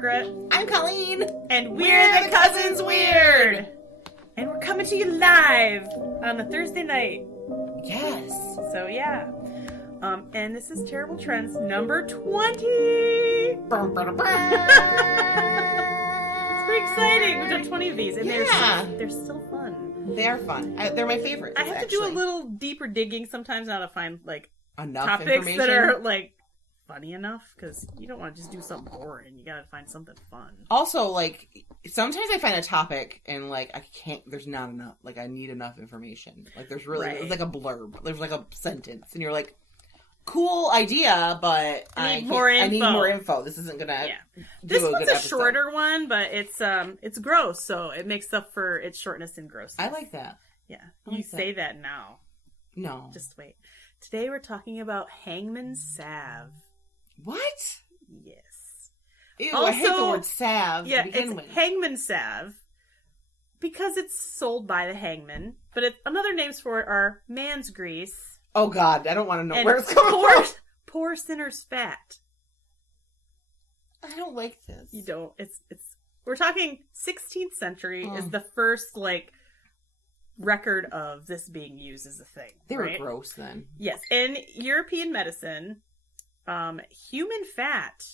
Margaret. I'm Colleen. And we're the Cousins Weird. And we're coming to you live on a Thursday night. Yes. So yeah. And this is Terrible Trends number 20. It's pretty exciting. We've done 20 of these, and they're still fun. They are fun. They're my favorites. I have to do a little deeper digging sometimes now to find enough topics that are funny enough, because you don't want to just do something boring. You gotta find something fun. Also, sometimes I find a topic and I can't. There's not enough. I need enough information. There's really it's like a blurb. There's a sentence, and you're like, cool idea, but I need more info. This isn't gonna. Yeah. This one's a shorter one, but it's gross, so it makes up for its shortness and grossness. I like that. Yeah, you say that now. No, just wait. Today we're talking about Hangman Salve. What? Yes. Ew, also, I hate the word salve to begin with. Hangman Salve because it's sold by the hangman, but other names for it are man's grease. Oh God, I don't want to know where it's coming from. Poor sinner's fat. I don't like this. You don't. It's. We're talking 16th century is the first record of this being used as a thing. They were gross then. Yes, in European medicine. Human fat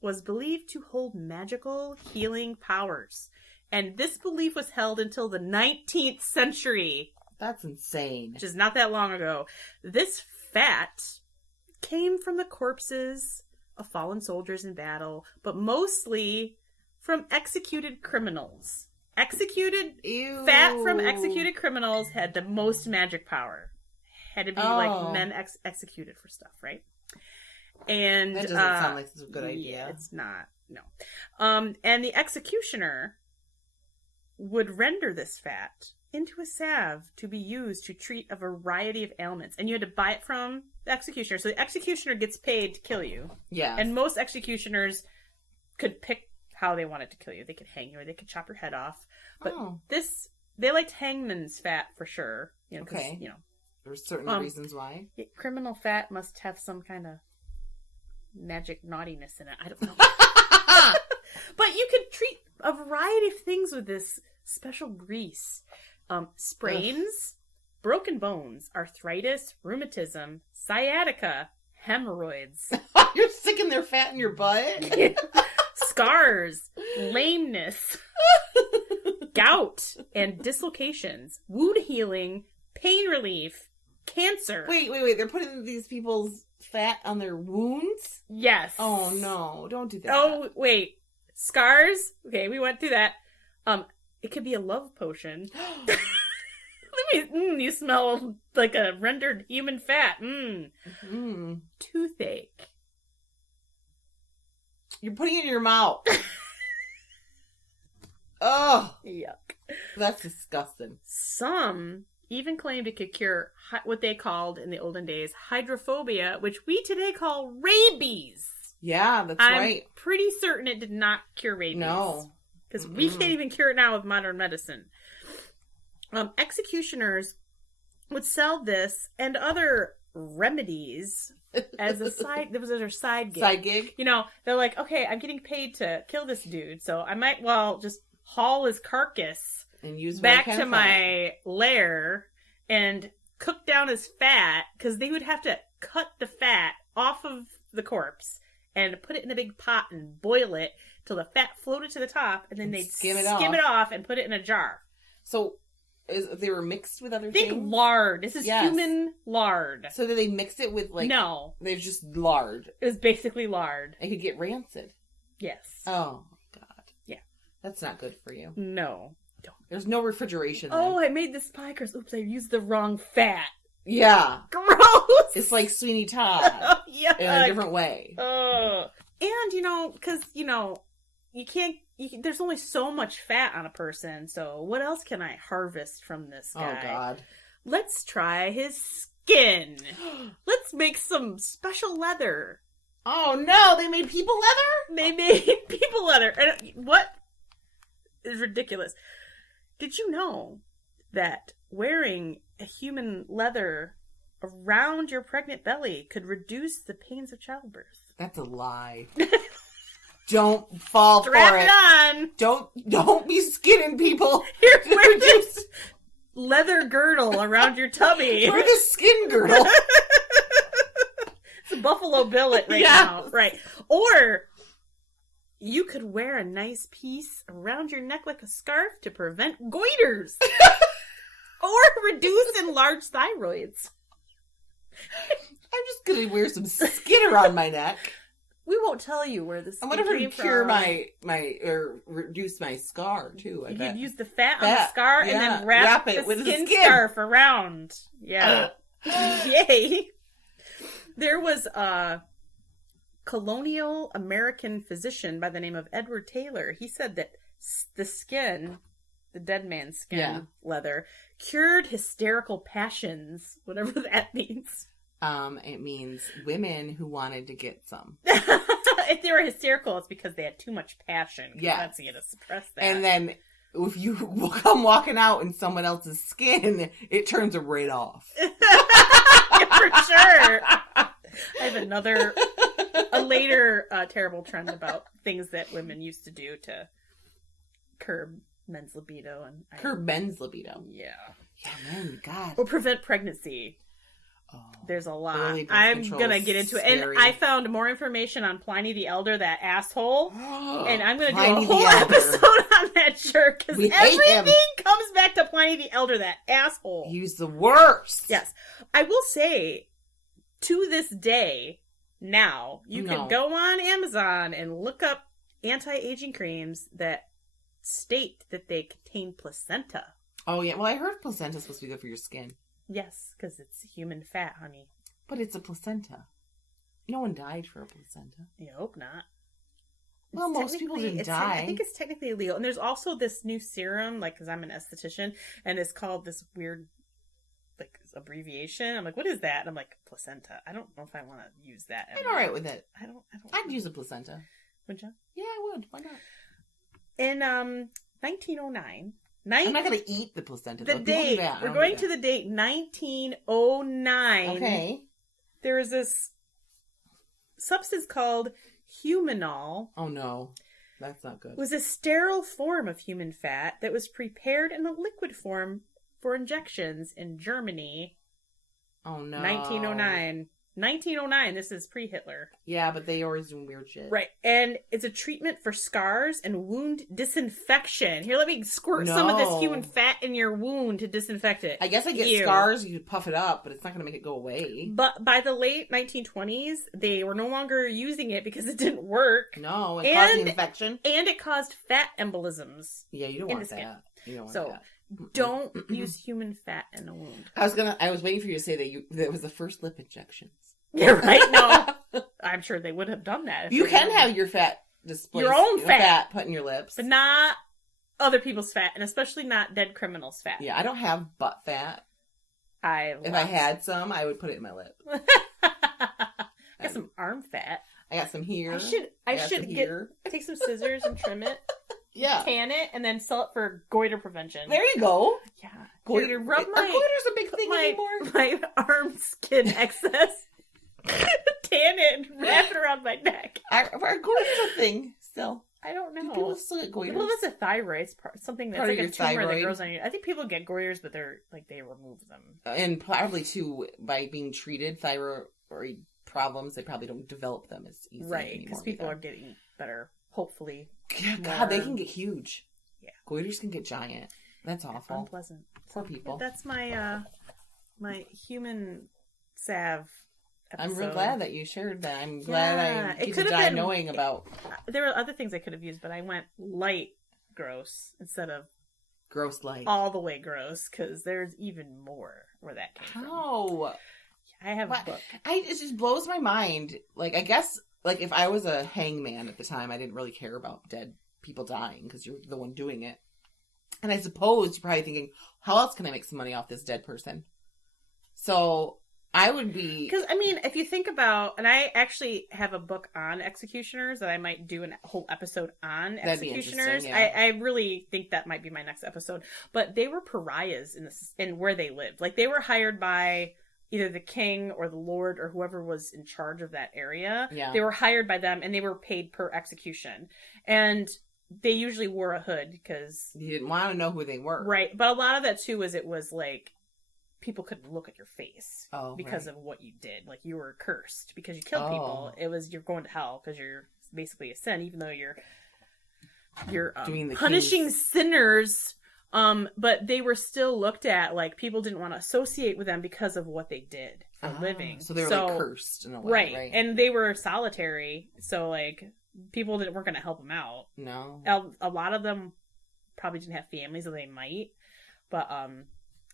was believed to hold magical healing powers. And this belief was held until the 19th century. That's insane. Which is not that long ago. This fat came from the corpses of fallen soldiers in battle, but mostly from executed criminals. Fat from executed criminals had the most magic power. Had to be men executed for stuff, right? And that doesn't sound like it's a good idea. Yeah, it's not. No. And the executioner would render this fat into a salve to be used to treat a variety of ailments. And you had to buy it from the executioner. So the executioner gets paid to kill you. Yeah. And most executioners could pick how they wanted to kill you. They could hang you or they could chop your head off. But they liked hangman's fat for sure. Okay. There's certain reasons why. Criminal fat must have some kind of magic naughtiness in it. I don't know. But you could treat a variety of things with this special grease. Sprains, broken bones, arthritis, rheumatism, sciatica, hemorrhoids. You're sticking their fat in your butt? Scars, lameness, gout, and dislocations, wound healing, pain relief, cancer. Wait. They're putting these people's fat on their wounds? Yes. Oh, no. Don't do that. Oh, wait. Scars? Okay, we went through that. It could be a love potion. You smell like a rendered human fat. Toothache. You're putting it in your mouth. Oh. Yuck. That's disgusting. Some even claimed it could cure what they called in the olden days hydrophobia, which we today call rabies. Yeah, that's right. I'm pretty certain it did not cure rabies. No. Because we can't even cure it now with modern medicine. Executioners would sell this and other remedies as a side. There was their side gig. Side gig? They're like, okay, I'm getting paid to kill this dude, so I might just haul his carcass and use back to my lair and cook down his fat, because they would have to cut the fat off of the corpse and put it in a big pot and boil it till the fat floated to the top, and then they'd skim it off and put it in a jar. So they were mixed with other things? Think lard. This is human lard. So did they mix it with No. They've just lard. It was basically lard. It could get rancid. Yes. Oh, God. Yeah. That's not good for you. No. Don't. There's no refrigeration then. Oh, I made this pie crust. Oops, I used the wrong fat. Yeah. Gross! It's like Sweeney Todd. Yeah. In a different way. And, because, you can't, there's only so much fat on a person, so what else can I harvest from this guy? Oh, God. Let's try his skin. Let's make some special leather. Oh, no, they made people leather? They made people leather. And what is ridiculous? Did you know that wearing a human leather around your pregnant belly could reduce the pains of childbirth? That's a lie. Don't fall Strap for it. on. Don't be skinning people. Here, wear this leather girdle around your tummy. Wear the skin girdle. It's a Buffalo Billet right now. Right. Or you could wear a nice piece around your neck like a scarf to prevent goiters. Or reduce enlarged thyroids. I'm just going to wear some skin around my neck. We won't tell you where this. I'm going to cure or reduce my scar too. You could use the fat on the scar and then wrap it with skin scarf around. Yeah. Yay. There was a colonial American physician by the name of Edward Taylor. He said that the skin, the dead man's skin leather, cured hysterical passions, whatever that means. It means women who wanted to get some. If they were hysterical, it's because they had too much passion. Yeah. That's you to suppress that. And then if you come walking out in someone else's skin, it turns it right off. Yeah, for sure. I have a later terrible trend about things that women used to do to curb men's libido. Curb men's libido? Yeah. Yeah, man, God. Or prevent pregnancy. Oh, there's a lot. I'm going to get into it. Scary. And I found more information on Pliny the Elder, that asshole. And I'm going to do a whole episode on that jerk. Because everything comes back to Pliny the Elder, that asshole. He's the worst. Yes. I will say, to this day, now, you can go on Amazon and look up anti-aging creams that state that they contain placenta. Oh, yeah. Well, I heard placenta is supposed to be good for your skin. Yes, because it's human fat, honey. But it's a placenta. No one died for a placenta. You hope not. Well, most people didn't die. I think it's technically illegal. And there's also this new serum, like, because I'm an esthetician, and it's called this weird, like, abbreviation. I'm like, what is that? And I'm like, placenta. I don't know if I want to use that. I'm all right with it. I'd use a placenta. Would you? Yeah, I would. Why not? In 1909... I'm not going to eat the placenta. The date. We're going to the date 1909. Okay. There is this substance called humanol. Oh, no. That's not good. It was a sterile form of human fat that was prepared in a liquid form for injections in Germany. Oh, no. 1909. 1909. This is pre-Hitler. Yeah, but they always do weird shit. Right. And it's a treatment for scars and wound disinfection. Here, let me squirt some of this human fat in your wound to disinfect it. I guess I get scars, you puff it up, but it's not going to make it go away. But by the late 1920s, they were no longer using it because it didn't work. No, it caused an infection. And it caused fat embolisms. Yeah, you don't want that. You don't want that. Don't use human fat in a wound. I was waiting for you to say that was the first lip injections. Yeah, right. No, I'm sure they would have done that. You can have your fat displaced, your own fat put in your lips, but not other people's fat, and especially not dead criminals' fat. Yeah, I don't have butt fat. If I had some, I would put it in my lip. I got some arm fat. I got some here. I should take some scissors and trim it. Yeah. Tan it and then sell it for goiter prevention. There you go. Yeah. Goiter. Goiter's a big thing anymore. My arm skin excess. Tan it and wrap it around my neck. Are goiters a thing still? I don't know. Do people still get goiters? Well, that's a thyroid. It's something that's like a tumor that grows on you. I think people get goiters, but they remove them. And probably too, by being treated, thyroid problems, they probably don't develop them as easily. Right, because people are getting better. Hopefully. God, they can get huge. Yeah. Goiters can get giant. That's awful. Unpleasant. Poor people. Yeah, that's my my human salve episode. I'm real glad that you shared that. I'm glad I get to die knowing about... There were other things I could have used, but I went light gross instead of... Gross light. All the way gross, because there's even more where that came from. How? I have a book. It just blows my mind. Like, I guess... Like, if I was a hangman at the time, I didn't really care about dead people dying because you're the one doing it. And I suppose you're probably thinking, how else can I make some money off this dead person? So, I would be... Because, I mean, if you think about... And I actually have a book on executioners that I might do a whole episode on executioners. Yeah. I really think that might be my next episode. But they were pariahs in where they lived. Like, they were hired by... either the king or the lord or whoever was in charge of that area. Yeah. They were hired by them, and they were paid per execution. And they usually wore a hood because you didn't want to know who they were. Right. But a lot of that, too, was it was like people couldn't look at your face because of what you did. Like, you were cursed because you killed people. It was, you're going to hell because you're basically a sin, even though you're punishing sinners. But they were still looked at like people didn't want to associate with them because of what they did for a living. So they were like cursed in a way, right? And they were solitary, so like people weren't going to help them out. No, a lot of them probably didn't have families, or they might. But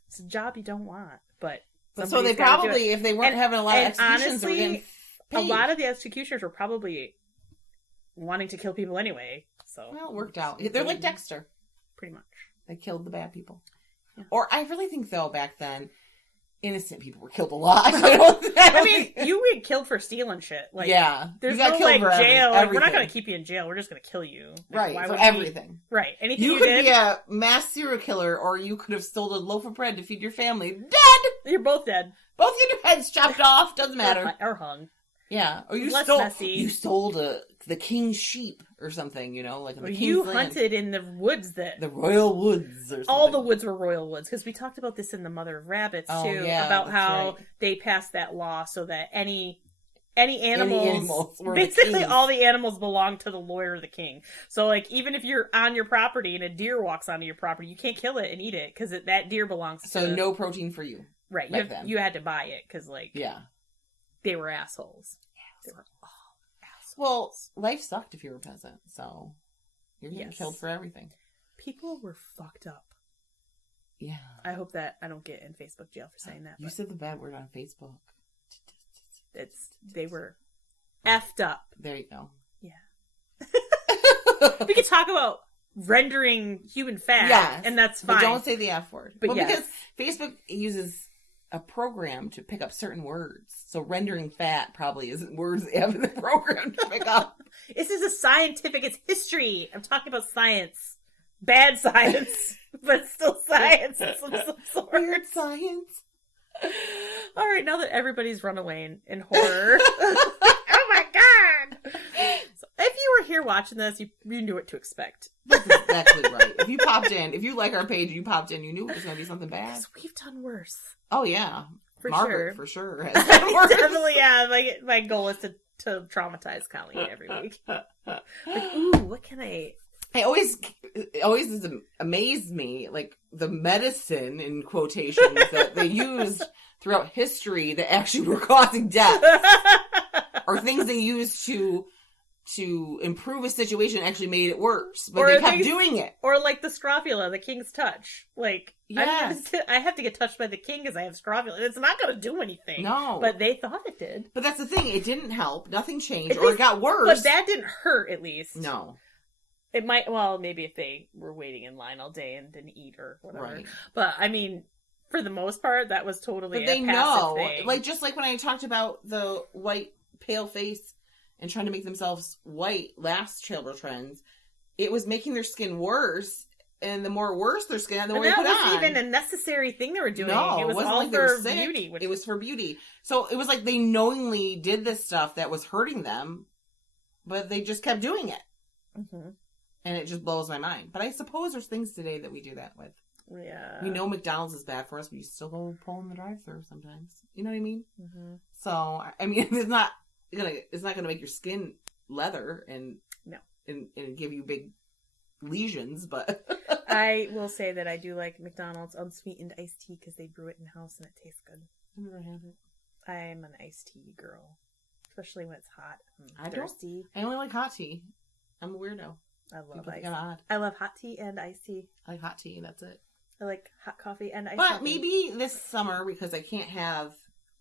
it's a job you don't want. But so they probably, if they weren't having a lot of executions, honestly, they were getting paid. A lot of the executioners were probably wanting to kill people anyway. So it worked out. They're like Dexter, pretty much. They killed the bad people. Yeah. Or I really think, though, back then, innocent people were killed a lot. I mean, you get killed for stealing shit. Like, yeah. There's no, like, jail. Like, we're not going to keep you in jail. We're just going to kill you. Like, right, for everything. Right. Anything you could be a mass serial killer, or you could have stolen a loaf of bread to feed your family. Dead! You're both dead. Both get your heads chopped off. Doesn't matter. Or hung. Yeah. Or you stole the king's sheep or something, you know, like in the king's you land. Hunted in the woods the royal woods or something. All the woods were royal woods, because we talked about this in the Mother of Rabbits too, about how they passed that law so that any animals basically all the animals belong to the lord or the king. So like even if you're on your property and a deer walks onto your property, you can't kill it and eat it because that deer belongs to no protein for you. Right. You had to buy it because like they were assholes. They were all assholes. Well, life sucked if you were a peasant, so you're getting killed for everything. People were fucked up. Yeah. I hope that I don't get in Facebook jail for saying that. You said the bad word on Facebook. They were effed up. There you go. Yeah. We could talk about rendering human fat, and that's fine. But don't say the F word. But because Facebook uses a program to pick up certain words. So rendering fat probably isn't words they have in the program to pick up. This is it's history. I'm talking about science. Bad science, but still science of some sort. Weird science. All right, now that everybody's run away in horror. Oh my god! So if you were here watching this, you knew what to expect. That's exactly right. If you popped in, if you like our page and you popped in, you knew it was going to be something bad. Because we've done worse. Oh, yeah. Margaret, for sure. Has done worse. Definitely, yeah. My goal is to traumatize Colleen every week. Like, ooh, what can I... It always has amazed me, like, the medicine, in quotations, that they used throughout history that actually were causing death. Or things they used to improve a situation actually made it worse. But they kept doing it. Or like the scrofula, the king's touch. Like, yes. I have to get touched by the king because I have scrofula. It's not going to do anything. No. But they thought it did. But that's the thing. It didn't help. Nothing changed. Or it got worse. But that didn't hurt, at least. No. It might, well, maybe if they were waiting in line all day and didn't eat or whatever. Right. But, I mean, for the most part, that was totally a passive thing. Like, just like when I talked about the white, pale face and trying to make themselves white last Trail Trends, it was making their skin worse. And the more worse their skin, the more they put on. That wasn't even a necessary thing they were doing. No, it was wasn't all like for they were sick. beauty. It was for beauty. So it was like they knowingly did this stuff that was hurting them, but they just kept doing it. Mm-hmm. And it just blows my mind. But I suppose there's things today that we do that with. Yeah. We know McDonald's is bad for us, but you still go pull in the drive-thru sometimes. You know what I mean? Mm-hmm. So, I mean, it's not gonna make your skin leather and give you big lesions, but I will say that I do like McDonald's unsweetened iced tea because they brew it in house and it tastes good. I've never had it. I'm an iced tea girl, especially when it's hot. I'm thirsty. I only like hot tea. I'm a weirdo. I love iced tea. I love hot tea and iced tea. I like hot tea. That's it. I like hot coffee and iced coffee. But maybe this summer, because I can't have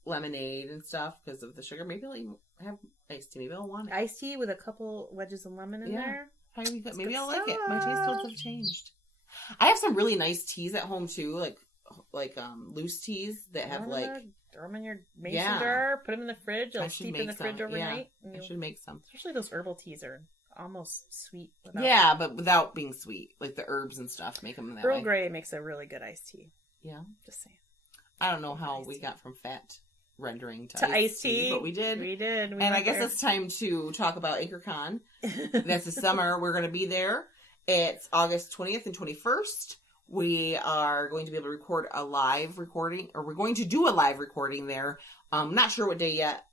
lemonade and stuff because of the sugar, maybe I'll have iced tea. Maybe I'll want it. Iced tea with a couple wedges of lemon in there. Maybe I'll like it. My taste buds have changed. I have some really nice teas at home too, like loose teas that have throw them in your mason jar, put them in the fridge. They'll steep in the fridge overnight. I should make some. Especially those herbal teas are almost sweet. But without being sweet, like the herbs and stuff make them that way. Earl Grey makes a really good iced tea. Yeah, just saying. I don't know how we got from fat rendering to iced tea, but we did. And I guess it's time to talk about AnchorCon. That's the summer. We're going to be there. It's August 20th and 21st. We are going to be able to record a live recording, or we're going to do a live recording there. Not sure what day yet,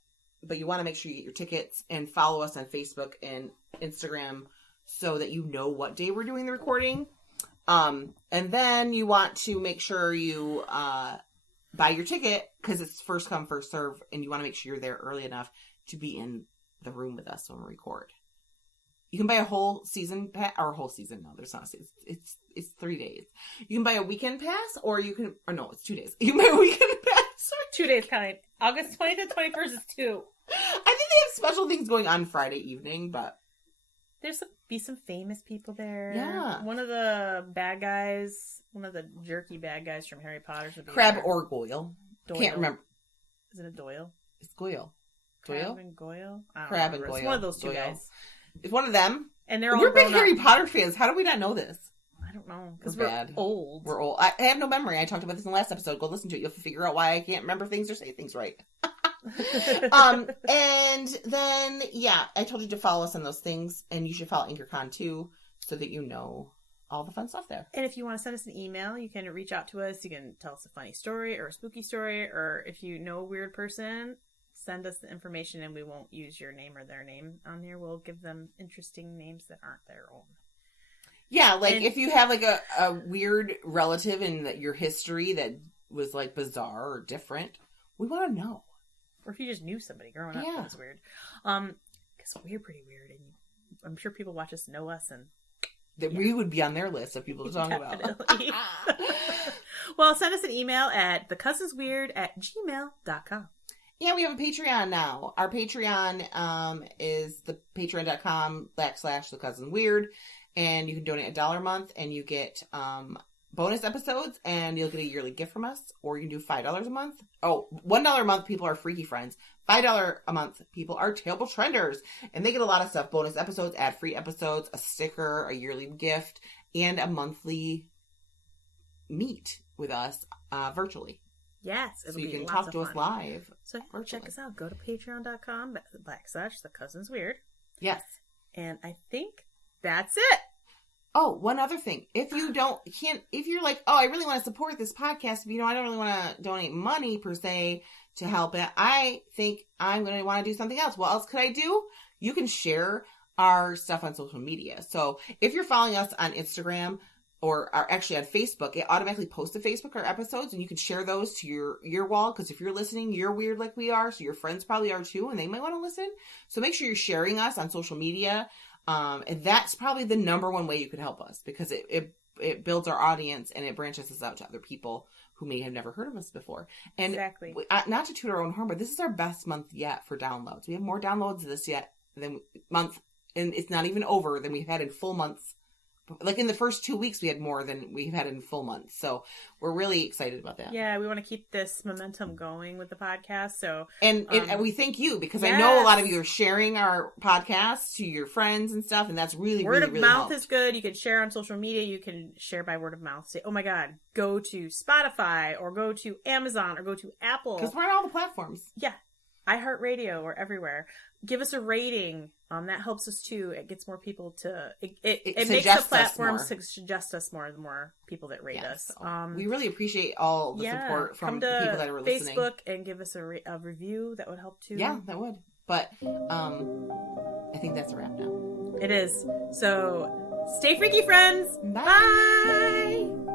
but you want to make sure you get your tickets and follow us on Facebook and Instagram so that you know what day we're doing the recording. And then you want to make sure you buy your ticket, because it's first come, first serve, and you want to make sure you're there early enough to be in the room with us when we record. You can buy a whole season pass, or a whole season. No, there's not a season. It's 3 days. You can buy a weekend pass, or you can, or no, it's 2 days. You can buy a weekend pass. 2 days, kind. August 20th and 21st is 2. I think they have special things going on Friday evening, but there's be some famous people there. Yeah. One of the bad guys, one of the jerky bad guys from Harry Potter. Crab there. Or Goyle. Doyle. Can't remember. Is it a Doyle? It's Goyle. Crab and Goyle? Crab and Goyle. It's one of those two guys. It's one of them. And they're all We're big Harry Potter fans. How do we not know this? I don't know. Because we're old. We're old. I have no memory. I talked about this in the last episode. Go listen to it. You'll figure out why I can't remember things or say things right. And then, yeah, I told you to follow us on those things, and you should follow AnchorCon too, so that you know all the fun stuff there. And if you want to send us an email, you can reach out to us. You can tell us a funny story or a spooky story, or if you know a weird person, send us the information, and we won't use your name or their name on here. We'll give them interesting names that aren't their own. Yeah, like if you have like a weird relative in your history that was like bizarre or different, we want to know. Or if you just knew somebody growing up that was weird. Because we're pretty weird, and I'm sure people watch us know us, and that we would be on their list of people to talk about. Well, send us an email at thecousinsweird@gmail.com. Yeah, we have a Patreon now. Our Patreon is the patreon.com/thecousinsweird, and you can donate $1 a month, and you get bonus episodes, and you'll get a yearly gift from us, or you can do $5 a month. Oh, $1 a month, people are Freaky Friends. $5 a month, people are Terrible Trenders, and they get a lot of stuff: bonus episodes, ad-free episodes, a sticker, a yearly gift, and a monthly meet with us virtually. Yes, so you can talk to us live. So virtually. Check us out. Go to patreon.com/thecousinsweird. Yes. And I think that's it. Oh, one other thing. If you're like, oh, I really want to support this podcast, but I don't really want to donate money per se to help it, I think I'm going to want to do something else. What else could I do? You can share our stuff on social media. So if you're following us on Instagram, or are actually on Facebook, it automatically posts to Facebook our episodes, and you can share those to your wall, because if you're listening, you're weird like we are, so your friends probably are too, and they might want to listen. So make sure you're sharing us on social media, and that's probably the number one way you could help us, because it builds our audience, and it branches us out to other people who may have never heard of us before. And exactly. Not to toot our own horn, but this is our best month yet for downloads. We have more downloads than month, and it's not even over, than we've had in full months. Like in the first 2 weeks, we had more than we've had in full months. So we're really excited about that. Yeah, we want to keep this momentum going with the podcast. So and we thank you, because I know a lot of you are sharing our podcast to your friends and stuff, and that's really word really, of really mouth helped. is good. You can share on social media. You can share by word of mouth. Say, oh my God, go to Spotify or go to Amazon or go to Apple. Because we're on all the platforms. Yeah, iHeartRadio or everywhere. Give us a rating. That helps us too. It gets more people to. It makes the platforms suggest us more. The more people that rate us. We really appreciate all the support from the people that are listening. Facebook and give us a review. That would help too. Yeah, that would. But I think that's a wrap now. It is. So stay freaky, friends. Bye. Bye.